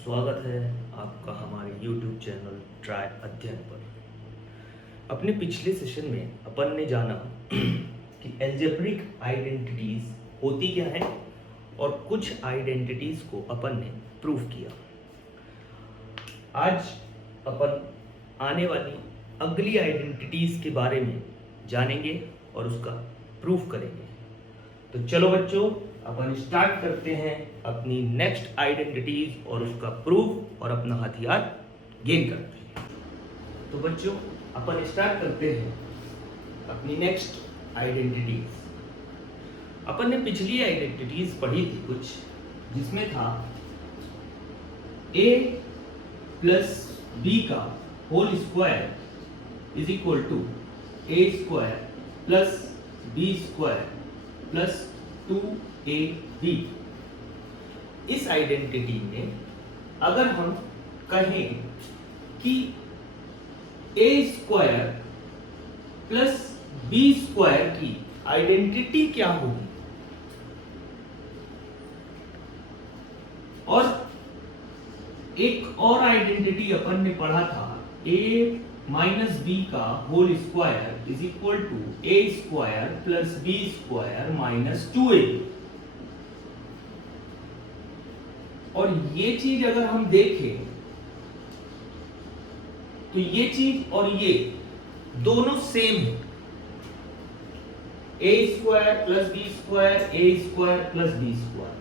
स्वागत है आपका हमारे YouTube चैनल ट्राई अध्ययन पर। अपने पिछले सेशन में अपन ने जाना कि एल्जेब्रिक आइडेंटिटीज होती क्या है और कुछ आइडेंटिटीज को अपन ने प्रूव किया। आज अपन आने वाली अगली आइडेंटिटीज के बारे में जानेंगे और उसका प्रूफ करेंगे। तो चलो बच्चों, अपन स्टार्ट करते हैं अपनी नेक्स्ट आइडेंटिटीज और उसका प्रूफ और अपना हथियार गेन करते हैं। तो बच्चों, अपन स्टार्ट करते हैं अपनी नेक्स्ट आइडेंटिटीज। अपन ने पिछली आइडेंटिटीज पढ़ी थी कुछ, जिसमें था a प्लस बी का whole square is equal to A square plus B square plus 2ab। इस आइडेंटिटी में अगर हम कहें कि a square plus B square की आइडेंटिटी क्या होगी, और एक और आइडेंटिटी अपन ने पढ़ा था a माइनस बी का whole square is equal to A square plus B square minus 2ab। और ये चीज अगर हम देखें तो ये चीज और ये दोनों सेम है। A square plus B square, a square plus B square.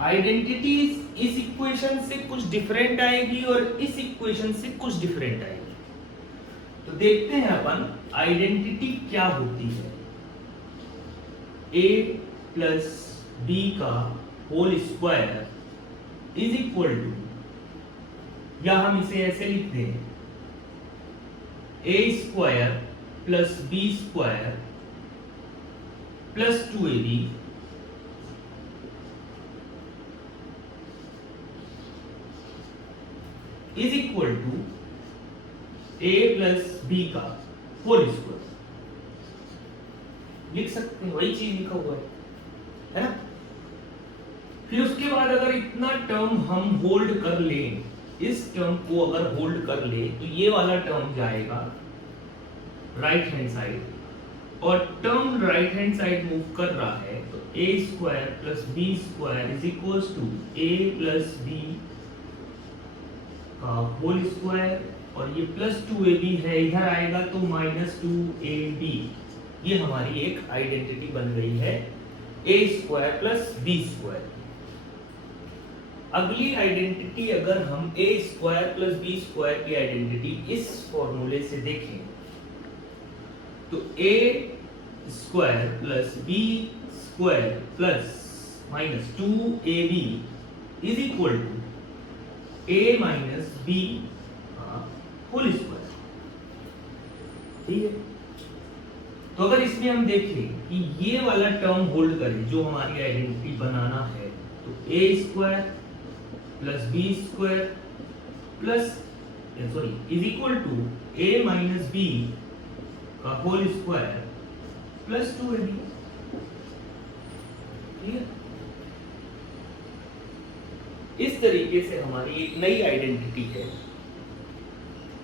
Identities इस इक्वेशन से कुछ डिफरेंट आएगी और इस इक्वेशन से कुछ डिफरेंट आएगी। तो देखते हैं अपन आइडेंटिटी क्या होती है। a प्लस बी का whole square is equal to, या हम इसे ऐसे लिखते हैं, a square plus B square plus 2ab is equal to a plus B का होल स्क्वायर। लिख सकते हैं, वही चीज लिखा हुआ है ना। फिर उसके बाद अगर इतना टर्म हम होल्ड कर लें, इस टर्म को अगर होल्ड कर ले तो ये वाला टर्म जाएगा राइट हैंड साइड, और term right hand side move कर रहा है तो a square plus B square is equal to a plus B का होल स्क्वायर, और ये प्लस 2ab है, इधर आएगा तो माइनस 2ab। ये हमारी एक आइडेंटिटी बन गई है a square plus B square. अगली आइडेंटिटी अगर हम a square plus B square की आइडेंटिटी इस फॉर्मूले से देखें तो a square plus B square plus minus 2ab is equal to a minus B whole square. ठीक है, तो अगर इसमें हम देखें कि ये वाला टर्म होल्ड करें जो हमारी आइडेंटिटी बनाना है, तो a square plus B square plus is equal to a minus B का होल स्क्वायर प्लस 2ab। ठीक है, इस तरीके से हमारी एक नई आइडेंटिटी है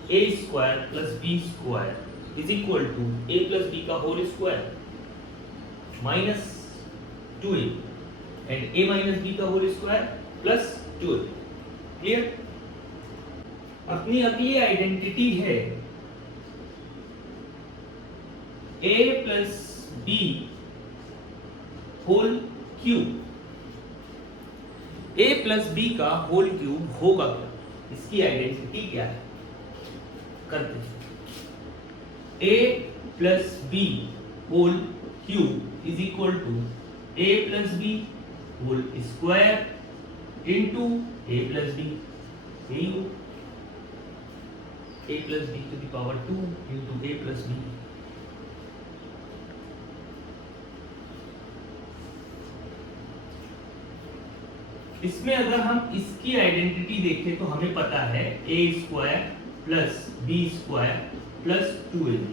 a square plus B square is equal to a plus B का whole square minus 2ab and a minus B का whole square plus 2ab। Clear? अपनी अगली आइडेंटिटी है a plus b whole cube. a plus B का whole cube होगा क्या, इसकी identity क्या है करते हैं। a plus b whole cube is equal to a plus b whole square into a plus b, यही हो a plus B to the power 2 into a plus B. इसमें अगर हम इसकी आइडेंटिटी देखें तो हमें पता है a square plus B square plus 2ab,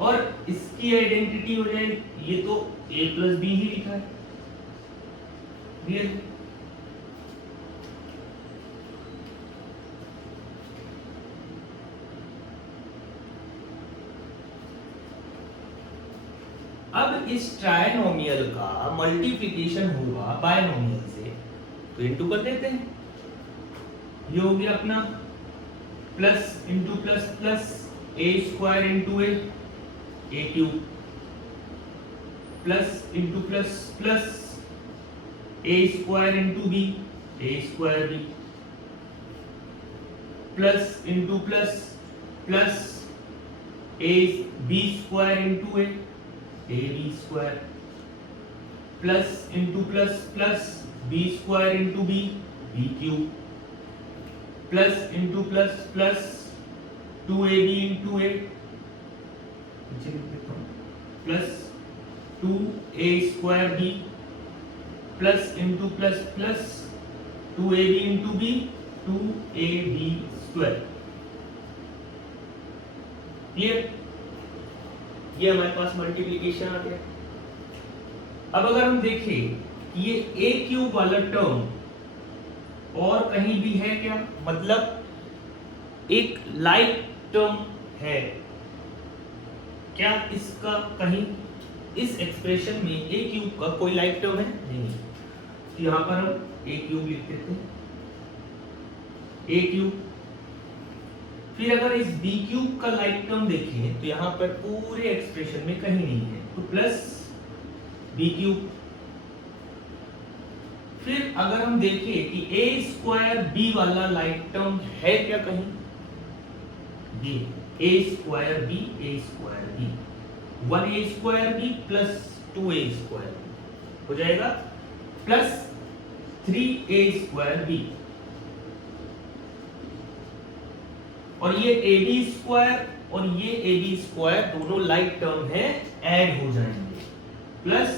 और इसकी आइडेंटिटी हो जाए, ये तो a प्लस बी ही लिखा है, क्लियर? अब इस ट्रायनोमियल का मल्टीप्लिकेशन होगा बायनोमियल से, तो इनटू कर देते हैं। ये हो गया अपना plus into plus plus A square into A cube, plus into plus plus A square into B A square B, plus into plus plus A B square into A B square, plus into plus plus B square into B cube, plus into plus plus 2ab into A plus 2a square B, plus into plus plus 2ab into B 2ab square. Clear? ये हमारे पास multiplication आ गया। अब अगर हम देखें कि ये ए cube वाला टर्म और कहीं भी है क्या, मतलब एक लाइक टर्म है क्या, इसका कहीं इस एक्सप्रेशन में ए क्यूब का कोई लाइक टर्म है? नहीं। तो यहां पर हम ए क्यूब लिख देते हैं, ए क्यूब। फिर अगर इस बी क्यूब का लाइक टर्म देखें तो यहां पर पूरे एक्सप्रेशन में कहीं नहीं है, तो प्लस बी क्यूब। फिर अगर हम देखें कि ए स्क्वायर बी वाला लाइक टर्म है क्या कहीं, बी ए square b 1a square B plus 2a square हो जाएगा, प्लस 3a स्क्वायर बी, और ये ab स्क्वायर और ये ab स्क्वायर दोनों लाइक टर्म है, ऐड हो जाएंगे, प्लस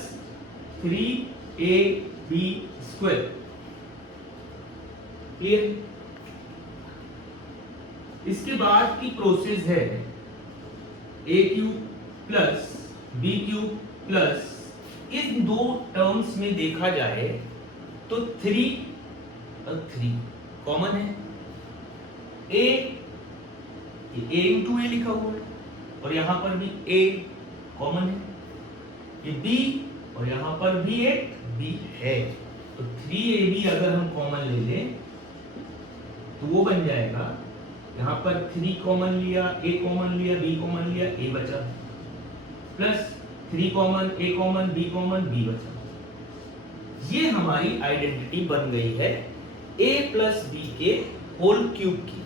3ab स्क्वायर। क्लियर? इसके बाद की प्रोसेस है a cube plus b cube plus, इन दो टर्म्स में देखा जाए तो 3 कॉमन है, ए इंटू ए लिखा हुआ है और यहां पर भी ए कॉमन है, ये बी और यहां पर भी एक बी है, तो 3ab अगर हम कॉमन ले लें तो वो बन जाएगा, यहां पर 3 कॉमन लिया, a कॉमन लिया, b कॉमन लिया, a बचा, plus 3 common, a common, b common, b बचा। ये हमारी आइडेंटिटी बन गई है a प्लस b के होल क्यूब की।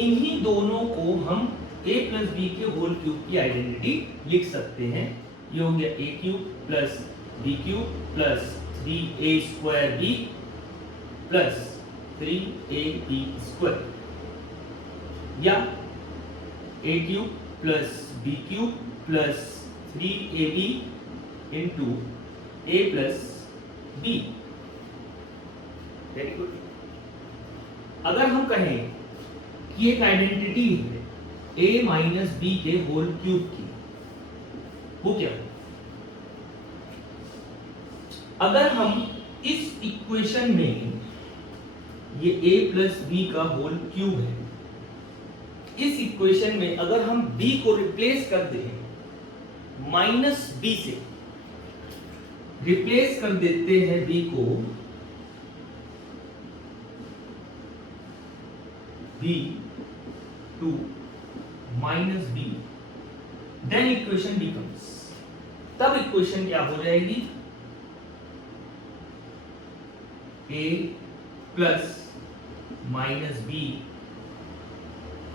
इन्हीं दोनों को हम a प्लस बी के होल क्यूब की आइडेंटिटी लिख सकते हैं। ये हो गया a cube plus b cube plus 3a square b plus 3ab square, या a cube plus b cube plus 3ab into a plus b। Very good. अगर हम कहें कि एक आइडेंटिटी है a माइनस बी के होल क्यूब की, वो क्या? अगर हम इस इक्वेशन में, ये a प्लस बी का होल क्यूब है, इस इक्वेशन में अगर हम b को रिप्लेस कर दें माइनस b से, रिप्लेस कर देते हैं b को b to minus b, then equation becomes, तब इक्वेशन क्या हो जाएगी, a प्लस माइनस b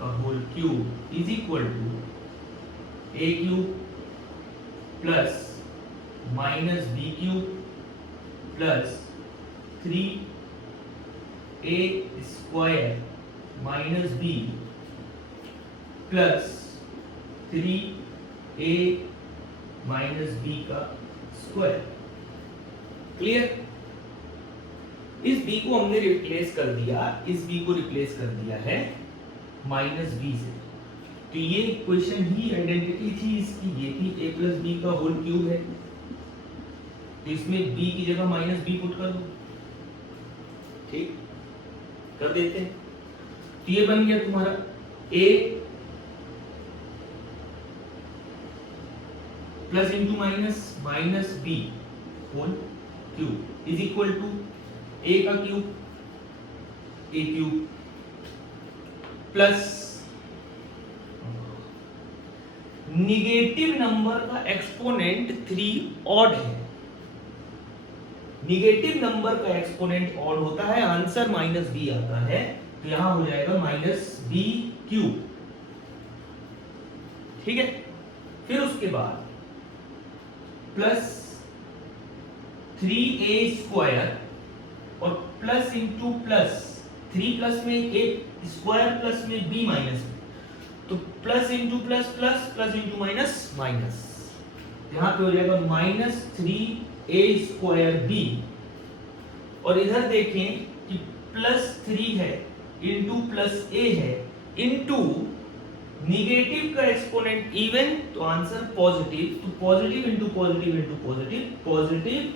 का whole cube is equal to a cube plus minus b cube plus 3a square minus b plus 3a minus b का square. Clear? इस b को हमने replace कर दिया, इस b को रिप्लेस कर दिया है माइनस b से, तो ये इक्वेशन ही आइडेंटिटी थी इसकी, ये थी a प्लस बी का होल क्यूब है, तो इसमें b की जगह माइनस b पुट कर दो। ठीक, कर देते हैं। तो ये बन गया तुम्हारा a plus into minus minus B whole cube is equal to a का cube a cube plus negative number का एक्सपोनेंट 3 ऑड है। निगेटिव नंबर का एक्सपोनेंट ऑड होता है, आंसर माइनस बी आता है, तो यहां हो जाएगा माइनस बी क्यूब। ठीक है, फिर उसके बाद प्लस 3a स्क्वायर और प्लस इंटू प्लस 3 प्लस में a स्क्वायर प्लस में b माइनस, तो plus into plus plus plus into minus minus, यहां पे हो जाएगा माइनस 3a स्क्वायर b। और इधर देखें कि प्लस 3 है इंटू प्लस a है इंटू निगेटिव का एक्सपोनेंट इवन, तो आंसर पॉजिटिव, तो positive into positive into positive, positive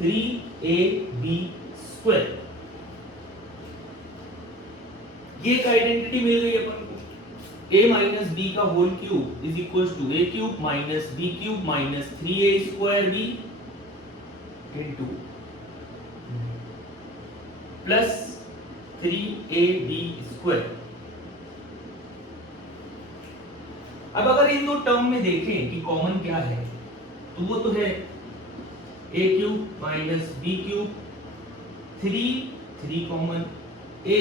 3ab square. ये एक आइडेंटिटी मिल गई अपन को। a माइनस बी का whole cube is equal to a cube minus b cube minus 3a square b into plus 3ab square. अब अगर इन दो टर्म में देखें कि कॉमन क्या है, तो वो तो है a cube minus b cube, 3 common, a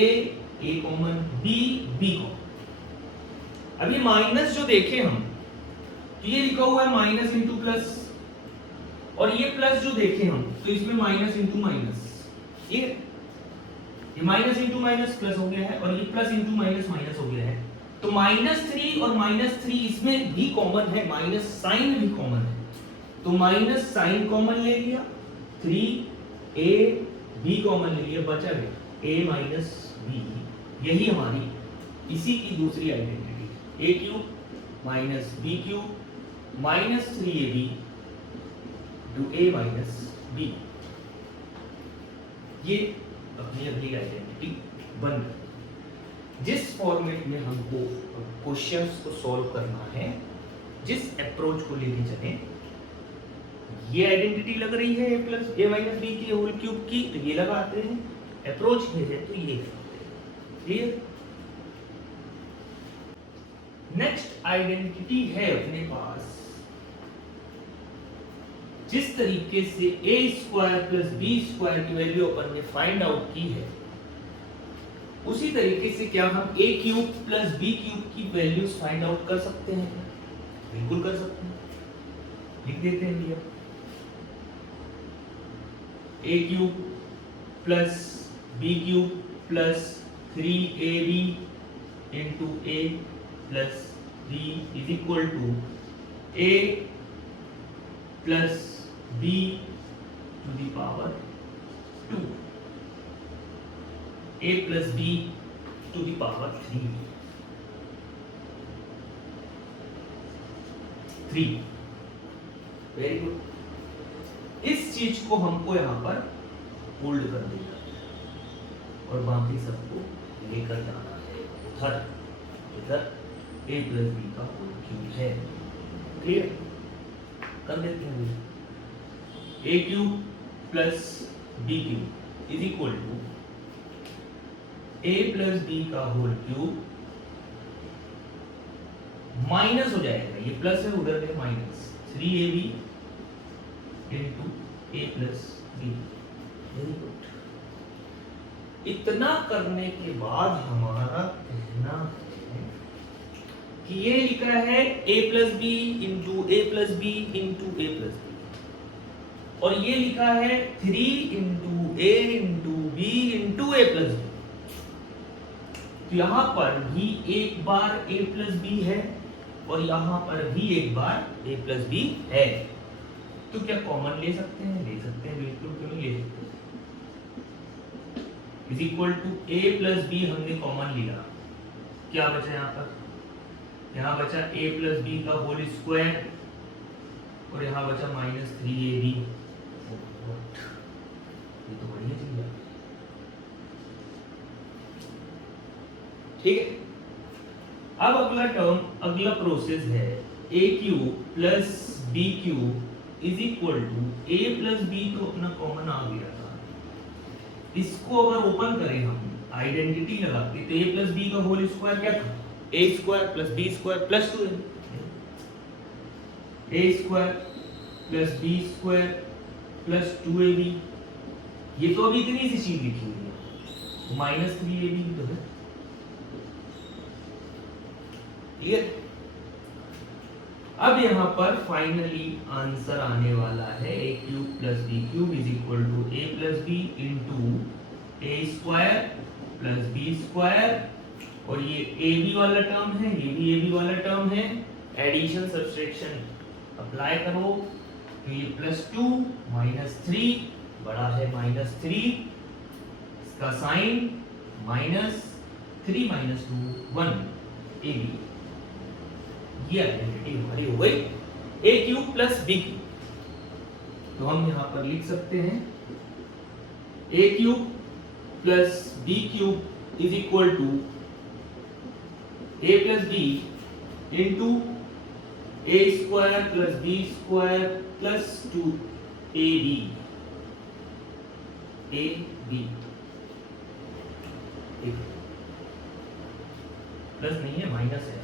common, b common. अभी माइनस जो देखे हम, तो ये लिखा हुआ है माइनस इंटू प्लस, और ये प्लस जो देखे हम, तो इसमें माइनस इंटू माइनस, ये माइनस इंटू माइनस प्लस हो गया है, और ये प्लस इंटू माइनस माइनस हो गया है। तो -3 और -3 इसमें भी कॉमन है, माइनस साइन भी कॉमन है, तो माइनस साइन कॉमन ले लिया, 3ab कॉमन ले लिया, बचा गया a माइनस b। यही हमारी इसी की दूसरी identity, a cube minus b cube minus 3ab to a minus b। ये अपनी अगली आइडेंटिटी बन गई। जिस फॉर्मेट में हमको क्वेश्चंस को सॉल्व करना है, जिस अप्रोच को लेके चले, ये आइडेंटिटी लग रही है a plus a minus b की होल क्यूब की, तो ये लगाते हैं, अप्रोच ये है तो ये लगाते हैं। क्लियर? नेक्स्ट आइडेंटिटी है अपने पास, जिस तरीके से a square plus b square की वैल्यू अपन ने फाइंड आउट की है, उसी तरीके से क्या हम a cube plus b cube की वैल्यूज फाइंड आउट कर सकते हैं? बिल्कुल कर सकते हैं। लिख देते हैं भैया, a cube plus b cube plus 3ab into a plus b is equal to a plus b to the power 2, a plus b to the power 3। Very good. इस चीज को हमको यहां पर होल्ड कर देना और बाकी सबको लेकर जाना है उधर, इधर a प्लस b का होल क्यूब है। क्लियर? कर देते हैं, a cube plus b cube is equal to a plus b का होल क्यूब माइनस हो जाएगा, ये प्लस है उधर है minus, 3ab into a plus b। Very good. इतना करने के बाद हमारा कहना है कि ये लिखा है a plus B into a plus B into a plus b, और ये लिखा है 3 into a into b into a plus b. तो यहां पर भी एक बार a प्लस बी है और यहां पर भी एक बार a प्लस बी है, तो क्या कॉमन ले सकते हैं? ले सकते हैं, बिल्कुल, क्यों नहीं ले सकते। Is equal to a plus b हमने कॉमन लिया, क्या बचा यहाँ पर? यहाँ बचा a प्लस बी का होल स्क्वायर और यहाँ बचा माइनस 3ab। ये तो बढ़िया चीज है। ठीक है, अब अगला प्रोसेस है a cube plus b cube is equal to a plus b, तो अपना कॉमन आ गया था। इसको अगर ओपन करें हम आइडेंटिटी लगा के, तो ए प्लस बी का होल स्क्वायर क्या था, a square plus B square plus 2 a square plus B square plus 2ab। ये तो अभी इतनी सी चीज लिखी हुई है, माइनस 3ab तो है, क्लियर। अब यहां पर फाइनली आंसर आने वाला है a cube plus b cube is equal to a plus B into A square plus B square, और ये ए बी वाला टर्म है, ये भी ए बी वाला टर्म है, एडिशन सब्सट्रैक्शन अप्लाई करो, तो ये प्लस 2 माइनस 3 बड़ा है माइनस 3, इसका sine minus 3 minus 2 1 a b. ये आइडेंटिटी हमारी हो गई a cube plus b cube. तो हम यहां पर लिख सकते हैं a cube plus b cube is equal to a plus B into A square plus B square plus 2 a b plus नहीं है, माइनस है,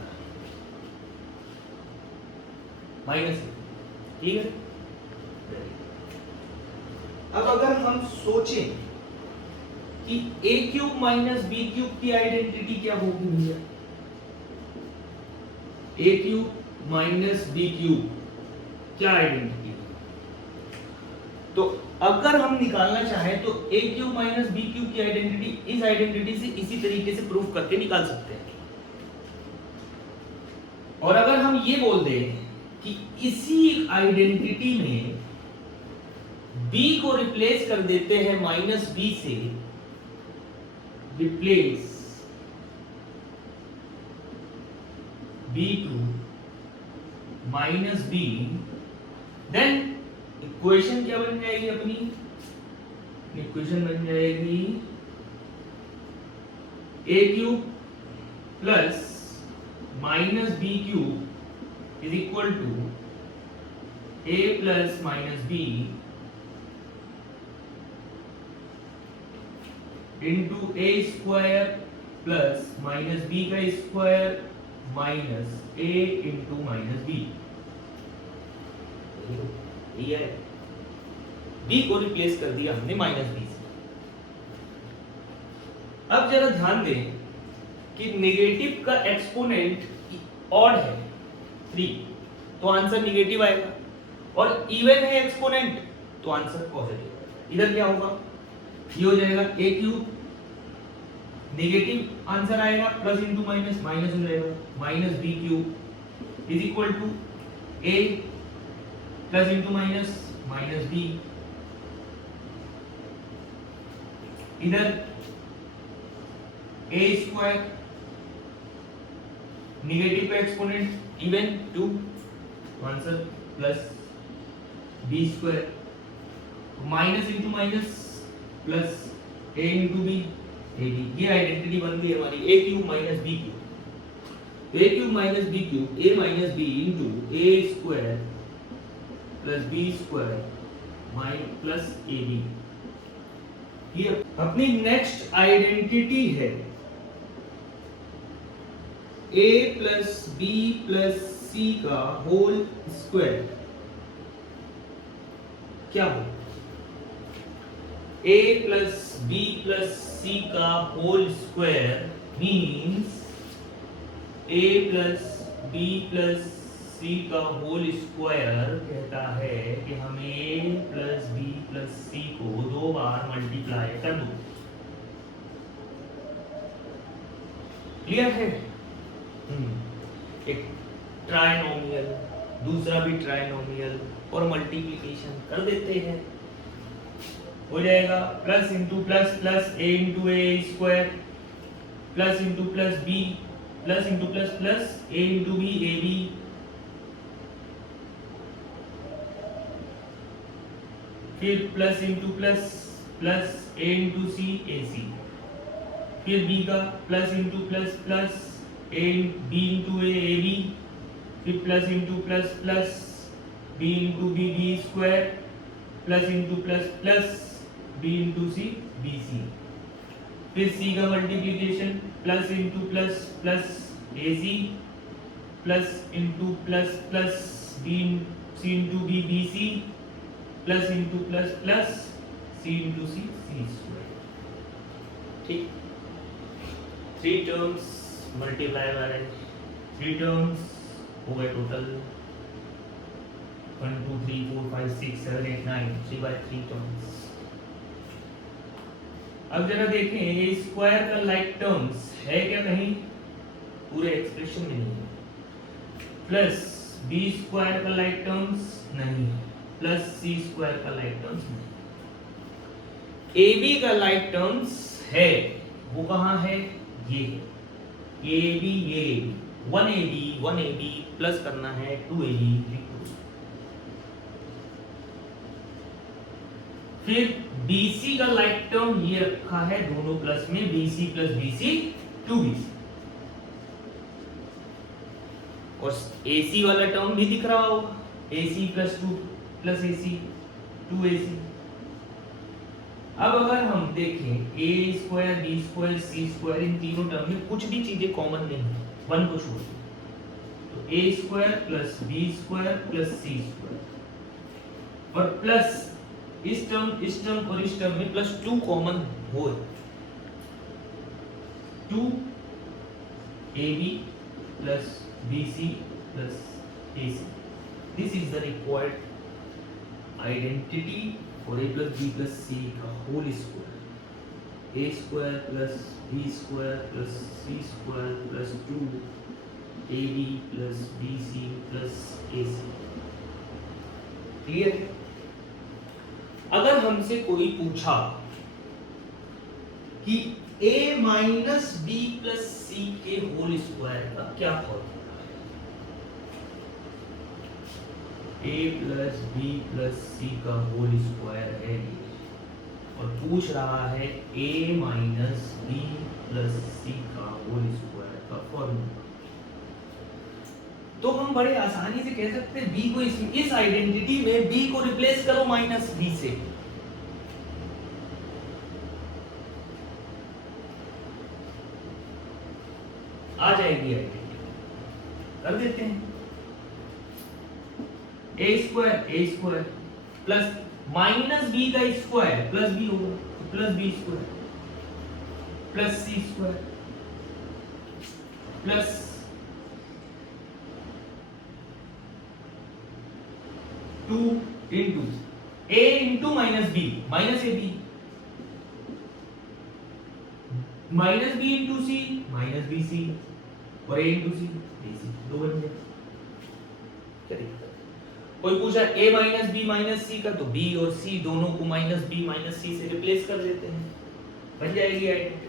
माइनस है, क्लियर। अब अगर हम सोचें कि ए क्यूब माइनस बी क्यूब की आइडेंटिटी क्या होगी भैया, ए क्यूब माइनस बी क्यूब क्या आइडेंटिटी है, तो अगर हम निकालना चाहें तो ए क्यूब माइनस बी क्यूब की आइडेंटिटी इस आइडेंटिटी से इसी तरीके से प्रूफ करके निकाल सकते हैं। और अगर हम ये बोल दें कि इसी आइडेंटिटी में b को रिप्लेस कर देते हैं माइनस बी से, replace b to minus b, then equation क्या बन जाएगी अपनी, इक्वेशन बन जाएगी a cube plus minus b cube is equal to a plus minus b into A square plus minus B का square minus a into minus b. ये है b को रिप्लेस कर दिया हमने माइनस बी से। अब जरा ध्यान दें कि नेगेटिव का एक्सपोनेंट ऑड है 3, तो आंसर नेगेटिव आएगा, और इवन है एक्सपोनेंट तो आंसर पॉजिटिव। इधर क्या होगा, ये हो जाएगा ए क्यूब, नेगेटिव आंसर आएगा, प्लस इंटू माइनस माइनस हो जाएगा, minus b cube is equal to a plus into minus minus b, इधर ए स्क्वायर, नेगेटिव का exponent even 2, answer plus B square, minus into minus plus ए into B, ए b. ये identity बन गई हमारी a cube minus b cube. A cube minus b cube a minus b into A square plus B square plus A b. ये अपनी next identity है a plus B plus सी का whole square क्या हो, a plus B plus सी का whole square means a plus B plus सी का whole square कहता है कि हम a प्लस बी प्लस सी को 2 बार मल्टीप्लाई कर दो। क्लियर है, एक ट्राइनोमियल, दूसरा भी ट्राइनोमियल, और मल्टीप्लिकेशन कर देते हैं, हो जाएगा प्लस इंटू प्लस प्लस ए इंटू ए square plus into plus B plus into plus plus ए इंटू बी ए बी, फिर plus into plus plus A into C A C, फिर बी का plus into plus plus B into A B, फिर plus into plus plus, B into B square, plus into plus plus, B into C B C, फिर C का multiplication plus into plus plus ए c, plus into plus plus b c into b c, plus into plus plus सी into c c square. ठीक, 3 terms multiply by 3 terms हो गए total 1 2 3 4 5 6 7 8 9 3 bye 3 terms. अब जरा देखें ये square का like terms है क्या कहीं? पूरे एक्सप्रेशन में नहीं है। प्लस बी स्क्वायर का लाइक टर्म्स नहीं है, प्लस सी स्क्वायर का लाइक टर्म्स नहीं। ए बी का लाइक टर्म्स है, वो कहां है? ये ए बी, ये 1 ए बी प्लस करना है 2 ए बी, फिर BC का लाइक टर्म ये रखा है दोनों प्लस में, BC प्लस BC 2BC, और AC वाला टर्म भी दिख रहा होगा, AC plus 2 plus AC 2AC। अब अगर हम देखें A square B square C square, इन तीनों टर्म में कुछ भी चीजें कॉमन नहीं है, वन को छोड़ दो, तो A square plus B square plus C square, और प्लस इस टर्म और इस टर्म में प्लस 2 कॉमन हो, 2 AB plus BC plus AC। This is the required identity for A plus B plus C का whole square. A square plus B square plus C square plus 2 AB plus BC plus AC। Clear है? अगर हमसे कोई पूछा कि a minus b plus c के whole square का क्या फॉर्मूला है? a प्लस बी प्लस सी का होल स्क्वायर है और पूछ रहा है a माइनस बी प्लस सी का होल स्क्वायर का फॉर्मूला, तो हम बड़े आसानी से कह सकते हैं b को इस आइडेंटिटी में b को रिप्लेस करो माइनस b से, आ जाएगी आइडेंटिटी। कर देते हैं a square plus minus b का स्क्वायर प्लस b होगा, तो plus b square plus c square plus into a into minus b, minus A B, minus b into c, minus B c, और a into C, B c, दो बन गए। कोई पूछा a minus b minus c का, तो b और c दोनों को माइनस बी माइनस सी से रिप्लेस कर देते हैं, बन जाएगी आइडेंटिटी।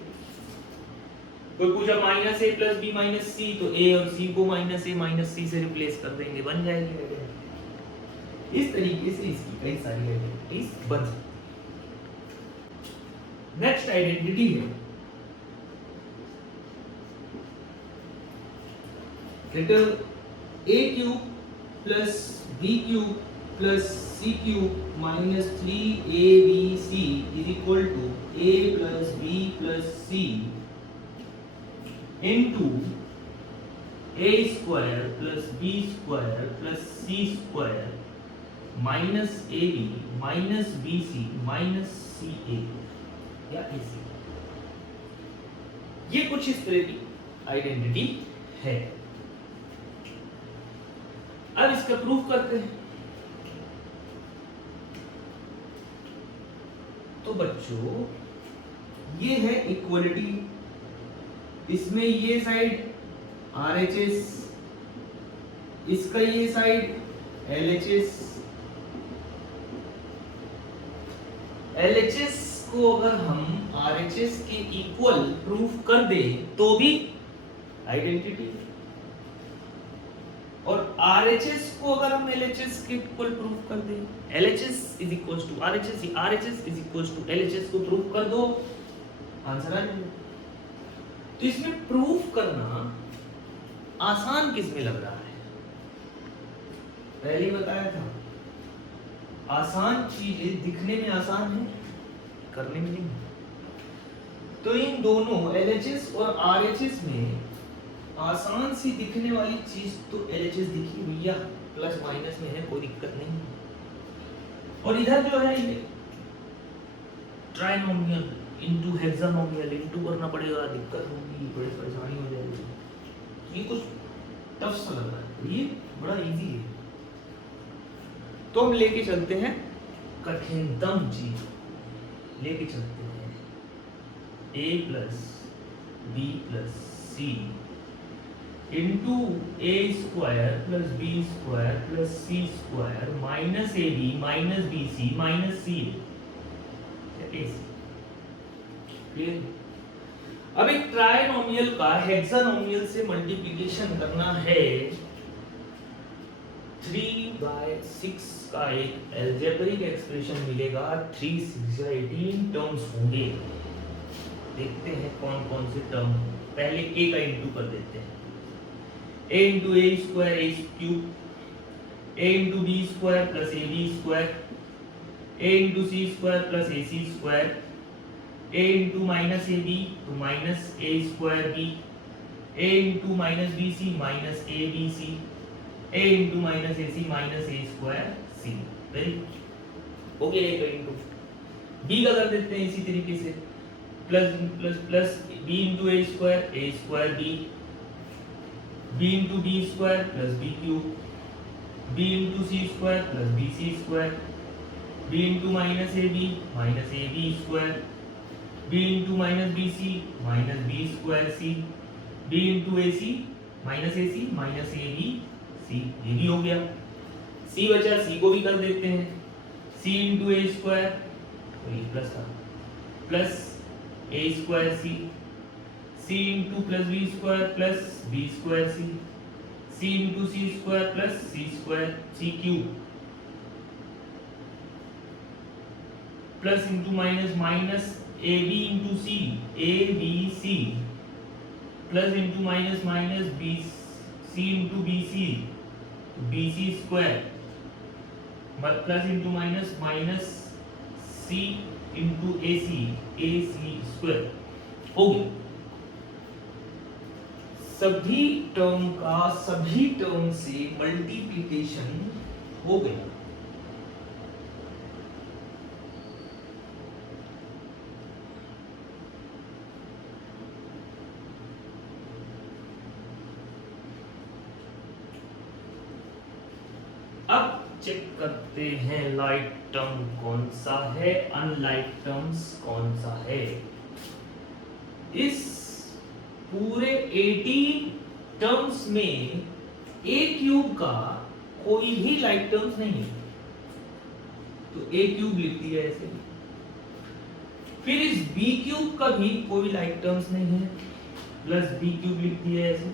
कोई पूछा minus a plus b minus c, तो a और c को माइनस a माइनस सी से रिप्लेस कर देंगे, बन जाएगी आइडेंटिटी। इस तरीके से इसकी कई सारी आइडेंटिटीज बन सकती। नेक्स्ट आइडेंटिटी है letter a cube plus b cube plus c cube minus 3abc is equal to a plus b plus c into a square plus b square plus c square minus A B minus B C minus C A या A सी। ये कुछ इस तरह की identity है। अब इसका proof करते हैं। तो बच्चों ये है इक्वलिटी, इसमें ये साइड RHS, इसका ये साइड LHS। LHS को अगर हम RHS के इक्वल प्रूफ कर दें तो भी आइडेंटिटी, और RHS को अगर हम LHS के इक्वल प्रूफ कर दें, LHS is equals to RHS, RHS is equals to LHS को प्रूफ कर दो, आंसर आ जाएगा। तो इसमें प्रूफ करना आसान किस में लग रहा है? पहले ही बताया था, आसान चीजें दिखने में आसान है, करने में नहीं। तो इन दोनों LHS और RHS में आसान सी दिखने वाली चीज तो LHS दिखी भैया, प्लस माइनस में है, कोई दिक्कत नहीं। और इधर जो है ये ट्राइनोमियल इनटू हेक्सानोमियल इनटू करना पड़ेगा, दिक्कत होगी, बड़ी परेशानी हो जाएगी। ये कुछ टफ सा लग रहा है, ये बड़ा इजी है। तो हम लेके चलते हैं कठिनतम चीज, लेके चलते हैं a plus B plus C into A square plus B square plus C square minus A B minus B C minus C A. अब एक ट्राइनोमियल का हेक्सानोमियल से मल्टीप्लिकेशन करना है। 3/6 का एक अलजेब्रिक एक्सप्रेशन मिलेगा, 3 6 18 टर्म्स होंगे। देखते हैं कौन कौन से टर्म। पहले a का इंटू कर देते हैं, a into A square A cube, a into B square plus A B square, a into C square plus A C square, a into minus A B तो minus A square B, a into minus B C minus A B C, a into minus A C minus A square C. Very हो गया। a का into b का कर देते हैं इसी तरीके से, plus plus plus b into A square b, b into B square plus b cube, b into C square plus b c square, b into minus A B square, b into minus B C minus b square c, b into a C minus A B c. ये भी हो गया। c बचा, c को भी कर देते हैं, c इंटू ए स्क्वायर तो ये प्लस था, plus A square c, c into plus B square plus B square c, c into C square plus C square c cube, plus into minus minus A b into C a B c, plus into minus minus B c into b c B c square, plus into minus minus c into a C square. हो गया। सभी term का सभी term से multiplication हो गया। अब check करते हैं लाइक टर्म कौन सा है, अनलाइक टर्म्स कौन सा है। इस पूरे 18 टर्म्स में a क्यूब का कोई भी लाइक टर्म्स नहीं है, तो a क्यूब लिख दिया ऐसे। फिर इस b क्यूब का भी कोई लाइक टर्म्स नहीं है, प्लस b क्यूब लिख दिया ऐसे।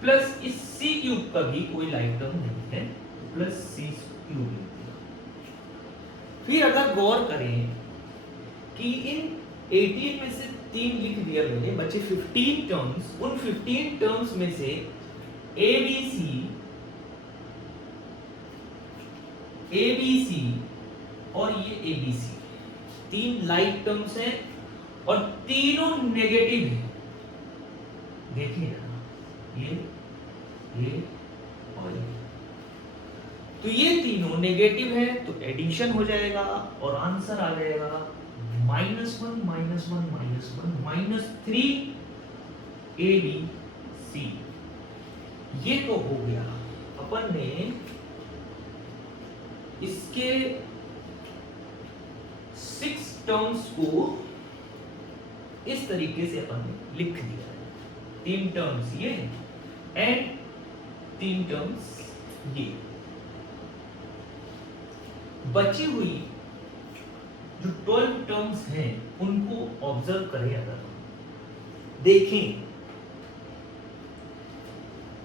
प्लस इस c क्यूब का भी कोई लाइक टर्म नहीं है, प्लस सी क्यूब। फिर अगर गौर करें कि इन 18 में से 3 लिख दिया मैंने, बचे 15 टर्म्स। उन 15 टर्म्स में से ए बी सी और ये a B c 3 like terms हैं और तीनों नेगेटिव हैं। देखिए ना, ये और ये, तो ये तीनों नेगेटिव है, तो एडिशन हो जाएगा और आंसर आ जाएगा -1 -3 ABC। ये तो हो गया। अपन ने इसके 6 टर्म्स को इस तरीके से अपन ने लिख दिया है। 3 टर्म्स ये एंड 3 टर्म्स ये। बची हुई जो 12 टर्म्स हैं उनको ऑब्जर्व करें। अगर देखें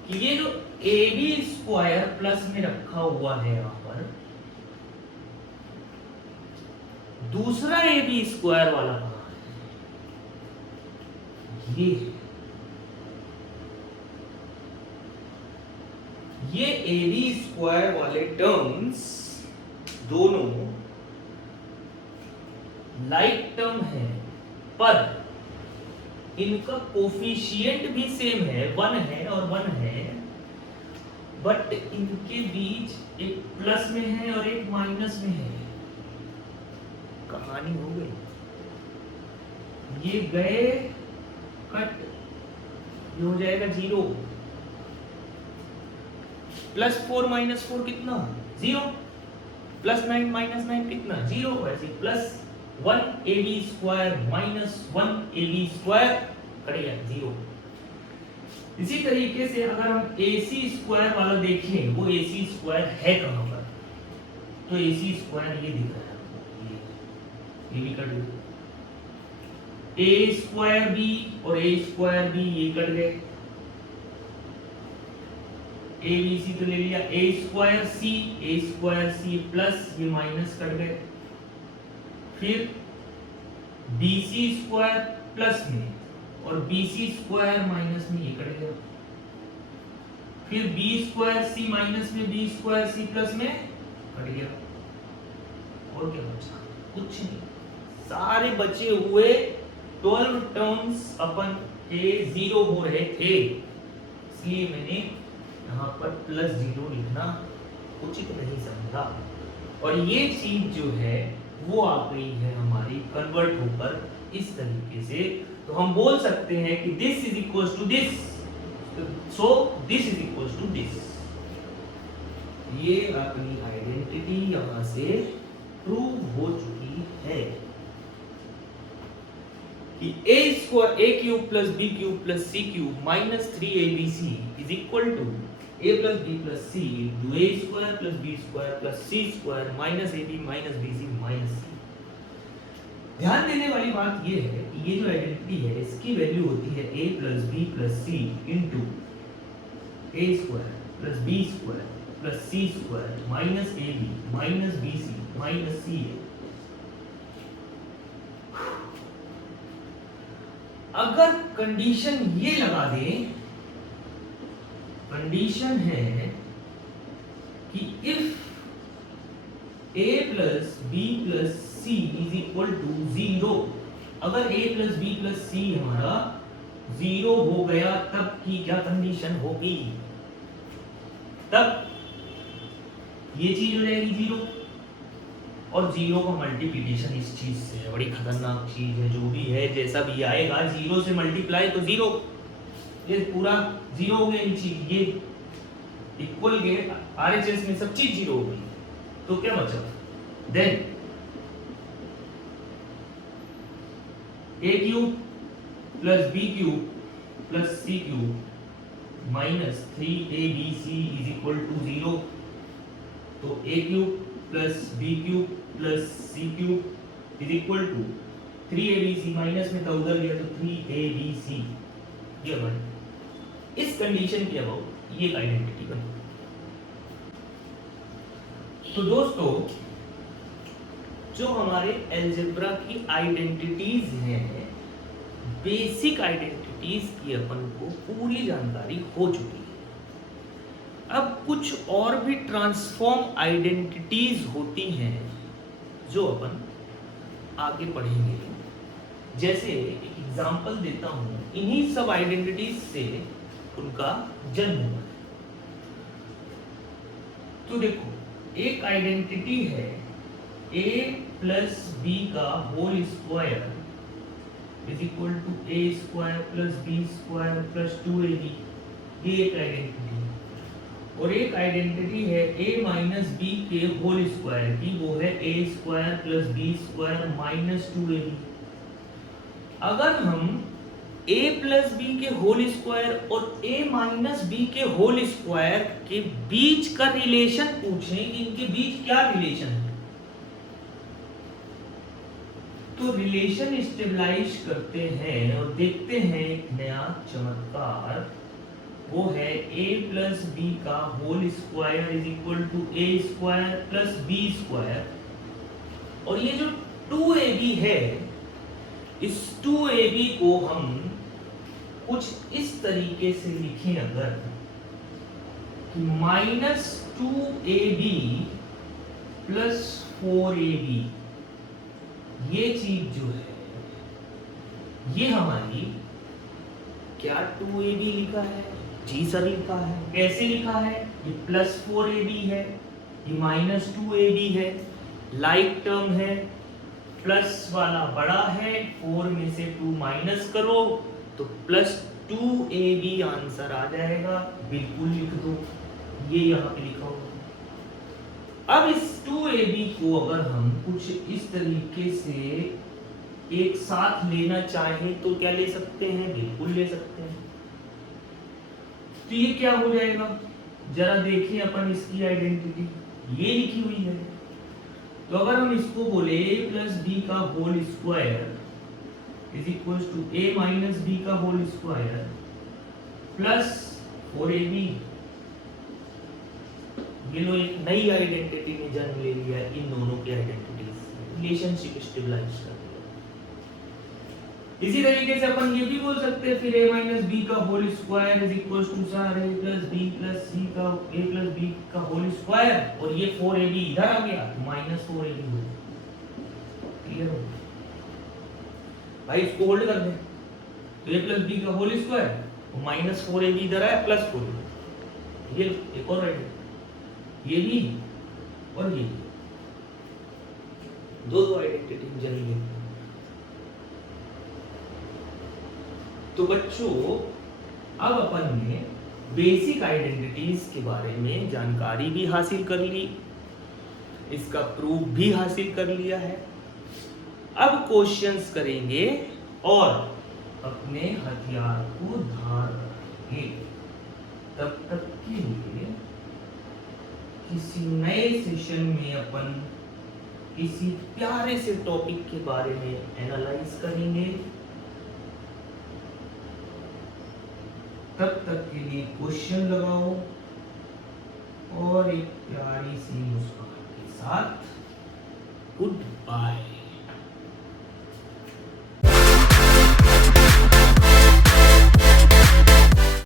कि ये जो ए बी स्क्वायर प्लस में रखा हुआ है यहां पर, दूसरा ए बी स्क्वायर वाला कहां है? ये ये ए बी स्क्वायर वाले टर्म्स दोनों लाइक टर्म है, पर इनका कोफिशिएंट भी सेम है, 1 है और 1 है, बट इनके बीच एक प्लस में है और एक माइनस में है। कहानी हो गई, ये गए कट, ये हो जाएगा 0, +4 - 4 कितना 0, +9 - 9 कितना 0, ऐसे +1 AB स्क्वायर -1 AB स्क्वायर कटेगा 0। इसी तरीके से अगर हम AC स्क्वायर वाला देखें, वो AC स्क्वायर है कहां पर, तो AC स्क्वायर ये दिख रहा है आपको, ये भी कट गया, A स्क्वायर B और A स्क्वायर B ये कट गए, ABC तो ले लिया, A स्क्वायर C प्लस ये माइनस कट गए, फिर BC स्क्वायर प्लस में और BC स्क्वायर माइनस में ये कट गया, फिर B स्क्वायर C माइनस में B स्क्वायर C प्लस में कट गया, और क्या बचा, कुछ नहीं, सारे बचे हुए 12 टर्म्स अपन के 0 हो रहे थे, इसलिए मैंने यहाँ पर +0 लिखना उचित नहीं समझा, और ये चीज जो है वो आ गई है हमारी कन्वर्ट होकर इस तरीके से, तो हम बोल सकते हैं कि this is equals to this, so this is equals to this. ये अपनी आइडेंटिटी यहां से प्रूव हो चुकी है कि a³ + b³ + c³ - 3abc is equal to a + b + c * a² + b² + c² - ab - bc - c। ध्यान देने वाली बात ये है कि ये जो आइडेंटिटी है इसकी वैल्यू होती है a + b + c * a² + b² + c² - ab - bc - c। अगर कंडीशन ये लगा दें, कंडीशन है कि if a + b + c is equal to 0, अगर a + b + c हमारा 0 हो गया तब की क्या कंडीशन होगी, तब ये चीज हो जाएगी 0, और 0 का मल्टीप्लिकेशन इस चीज से है, बड़ी खतरनाक चीज है, जो भी है जैसा भी आएगा 0 से मल्टीप्लाई तो 0, ये पूरा 0 हो गया, चीज ये इक्वल गेट RHS में सब चीज 0 हो गई, तो क्या बचा, then a³ + b³ + c³ - 3abc is equal to 0, तो a³ + b³ + c³ is equal to 3abc, minus में था उधर गया तो 3abc, ये बन इस कंडीशन के अबाउट ये आइडेंटिटी बनी। तो दोस्तों, जो हमारे अलजेब्रा की आइडेंटिटीज हैं, बेसिक आइडेंटिटीज की अपन को पूरी जानकारी हो चुकी है। अब कुछ और भी ट्रांसफॉर्म आइडेंटिटीज होती हैं जो अपन आगे पढ़ेंगे। जैसे एक एग्जांपल देता हूं, इन्हीं सब आइडेंटिटीज से उनका जन्म हुआ। तो देखो, एक आइडेंटिटी है a + b का whole square is equal to a² + b² + 2ab, ये एक आइडेंटिटी है। और एक आइडेंटिटी है a - b के होल स्क्वायर की, वो है a² + b² - 2ab। अगर हम a + b के होल स्क्वायर और a - b के होल स्क्वायर के बीच का रिलेशन पूछें, इनके बीच क्या रिलेशन है, तो रिलेशन स्टेबलाइज करते हैं और देखते हैं एक नया चमत्कार, वो है a + b का whole square is equal to a² + b²। और ये जो 2ab है, इस 2ab को हम कुछ इस तरीके से लिखें, अगर कि -2ab प्लस 4ab ये चीज जो है ये हमारी क्या 2ab लिखा है? जी सर लिखा है। कैसे लिखा है? ये +4ab है, ये -2ab है, लाइक टर्म है, प्लस वाला बड़ा है, 4 में से 2 माइनस करो तो +2ab आंसर आ जाएगा। बिल्कुल लिख दो, ये यहाँ पे लिखा होगा। अब इस 2ab को अगर हम कुछ इस तरीके से एक साथ लेना चाहें तो क्या ले सकते हैं? बिल्कुल ले सकते हैं। तो ये क्या हो जाएगा? जरा देखें अपन इसकी आइडेंटिटी, ये लिखी हुई है। तो अगर हम इसको बोले a प्लस बी का whole square is equal to a minus B का होल स्क्वायर प्लस 4ab, ये लो एक नई आइडेंटिटी ने जन्म ले लिया है। इन दोनों की आइडेंटिटीज रिलेशनशिप स्टेबलाइज कर दिया। इसी तरीके से अपन ये भी बोल सकते हैं फिर a माइनस बी का whole square is equal to sir a plus B plus सी का a प्लस बी का होल स्क्वायर, और ये 4ab इधर आ गया तो -4ab हो। क्लियर हो भाई? इसको होल्ड कर दे तो a प्लस बी का होल स्क्वायर और -4ab इधर आया प्लस 4ab। ये एक और राइट, ये भी और ये दो आइडेंटिटी जन्म लेते हैं। तो बच्चों अब अपन ने बेसिक आइडेंटिटीज के बारे में जानकारी भी हासिल कर ली, इसका प्रूफ भी हासिल कर लिया है। अब क्वेश्चंस करेंगे और अपने हथियार को धार रखेंगे। तब तक के लिए किसी नए सेशन में अपन किसी प्यारे से टॉपिक के बारे में एनालाइज करेंगे। तब तक के लिए क्वेश्चन लगाओ और एक प्यारी सी मुस्कान के साथ गुड बाय।